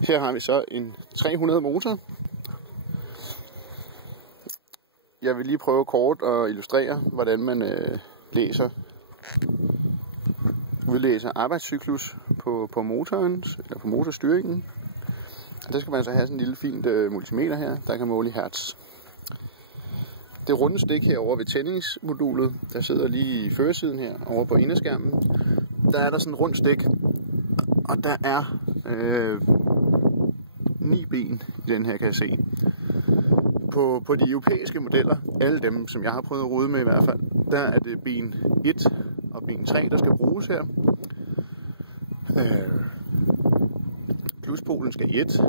Her har vi så en 300 motor. Jeg vil lige prøve kort at illustrere, hvordan man udlæser arbejdscyklus på motoren, eller på motorstyringen. Og der skal man så have sådan en lille fint multimeter her, der kan måle i hertz. Det runde stik herovre ved tændingsmodulet, der sidder lige i førersiden her, over på inderskærmen, der er der sådan en rund stik, og der er 9 ben i den her, kan jeg se. På de europæiske modeller, alle dem, som jeg har prøvet at rode med i hvert fald, der er det ben 1 og ben 3, der skal bruges her. Pluspolen skal i 1,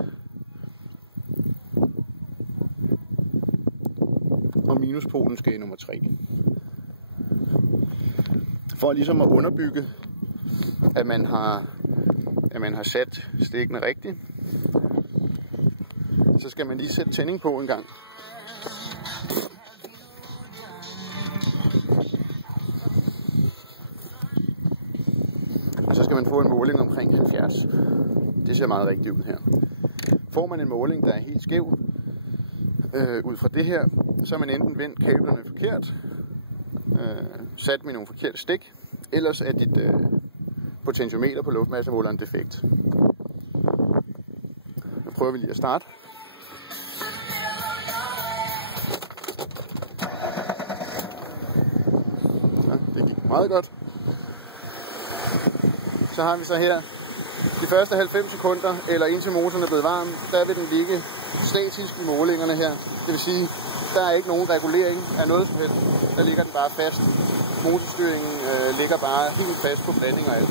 og minuspolen skal i nummer 3. For ligesom at underbygge, at man har sat stikkene rigtigt, så skal man lige sætte tænding på en gang. Og så skal man få en måling omkring 70. Det ser meget rigtigt ud her. Får man en måling, der er helt skæv, ud fra det her, så har man enten vendt kablerne forkert, sat med nogle forkerte stik, ellers er dit potentiometer på luftmassemåleren defekt. Nu prøver vi lige at starte. Ja, det gik meget godt. Så har vi så her de første 90 sekunder, eller indtil motoren er blevet varm, der vil den ligge statisk i målingerne her. Det vil sige, der er ikke nogen regulering af noget som helst. Der ligger den bare fast. Motorstyringen ligger bare helt fast på blanding og alt.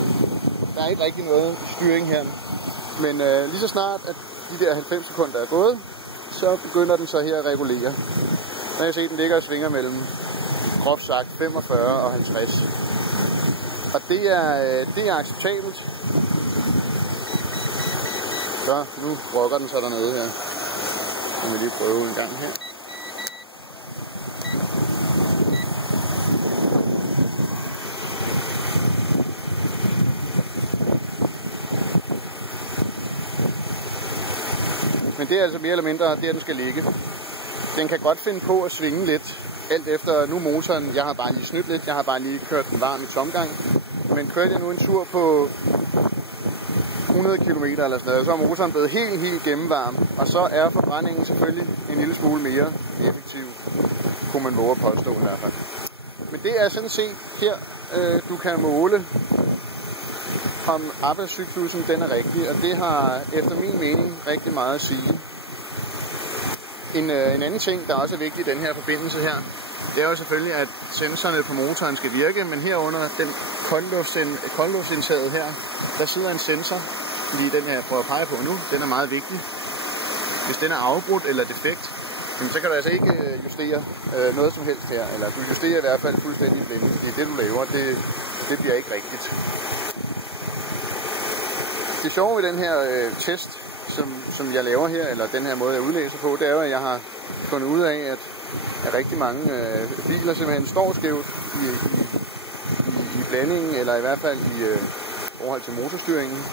Der er ikke rigtig noget styring her. Men lige så snart, at de der 90 sekunder er gået, så begynder den så her at regulere. Så kan jeg se, at den ligger og svinger mellem groft sagt 45 og 50. Og det er acceptabelt. Så nu rokker den så dernede her. Så vi lige prøve en gang her. Men det er altså mere eller mindre der, den skal ligge. Den kan godt finde på at svinge lidt, alt efter nu motoren. Jeg har bare lige snydt lidt, jeg har bare lige kørt den varm i tomgang. Men kørte jeg nu en tur på 100 km eller sådan noget, så er motoren blevet helt gennemvarm. Og så er forbrændingen selvfølgelig en lille smule mere effektiv, kunne man våge at påstå i hvert fald. Men det er sådan set her, du kan måle, om arbejdscyklusen den er rigtig, og det har efter min mening rigtig meget at sige. En anden ting, der også er vigtig i den her forbindelse her, det er jo selvfølgelig, at sensorerne på motoren skal virke, men herunder den koldluftsindtaget her, der sidder en sensor, lige den her jeg prøver at pege på nu, den er meget vigtig. Hvis den er afbrudt eller defekt, så kan du altså ikke justere noget som helst her, eller du justerer i hvert fald fuldstændig blind, fordi det du laver, det bliver ikke rigtigt. Det sjove ved den her test, som jeg laver her, eller den her måde jeg udlæser på, det er jo, at jeg har fundet ud af, at rigtig mange biler simpelthen står skævt i blandingen, eller i hvert fald i forhold til motorstyringen.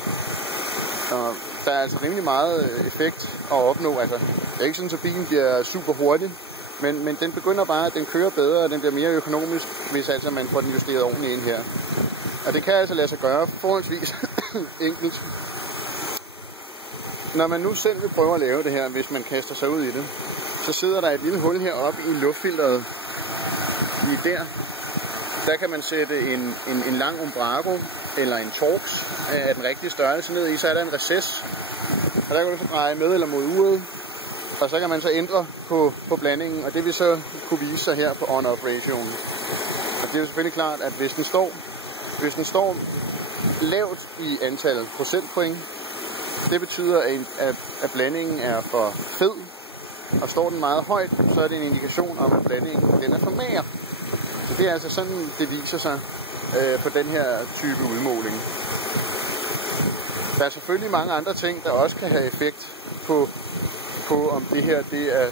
Og der er altså rimelig meget effekt at opnå. Altså, det er ikke sådan, at bilen bliver super hurtig, men den begynder bare, at den kører bedre, og den bliver mere økonomisk, hvis altså man får den justeret ordentligt ind her. Og det kan altså lade sig gøre forholdsvis enkelt. Når man nu selv vil prøve at lave det her, hvis man kaster sig ud i det, så sidder der et lille hul heroppe i luftfilteret. Lige der kan man sætte en lang umbrago eller en Torx af den rigtige størrelse ned i, så er der en recess. Og der kan du så dreje med eller mod uret, og så kan man så ændre på blandingen, og det vil så kunne vise sig her på on-off ratioen. Og det er jo selvfølgelig klart, at hvis den står lavt i antal procentpoint, det betyder, at blandingen er for fed, og står den meget højt, så er det en indikation om, at blandingen den er for mager. Så det er altså sådan, det viser sig på den her type udmåling. Der er selvfølgelig mange andre ting, der også kan have effekt på om det her det er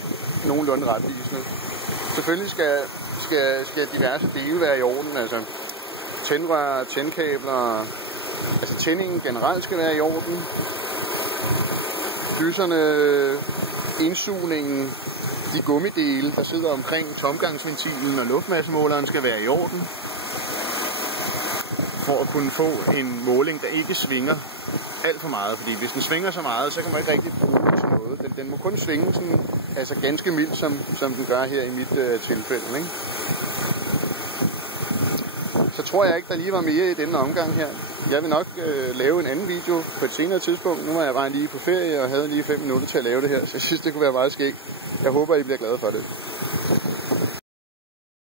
nogenlunde retvisende. Selvfølgelig skal diverse dele være i orden, altså tændrør, tændkabler, Altså tændingen generelt skal være i orden. Dyserne, indsugningen, de gummidele, der sidder omkring tomgangsventilen og luftmassemåleren skal være i orden. For at kunne få en måling, der ikke svinger alt for meget. Fordi hvis den svinger så meget, så kan man ikke rigtig bruge den til noget. Den må kun svinge sådan, altså ganske mildt, som den gør her i mit tilfælde. Ikke? Så tror jeg ikke, der lige var mere i denne omgang her. Jeg vil nok lave en anden video på et senere tidspunkt. Nu var jeg bare lige på ferie og havde lige 5 minutter til at lave det her, så jeg synes, det kunne være meget skægt. Jeg håber, I bliver glade for det.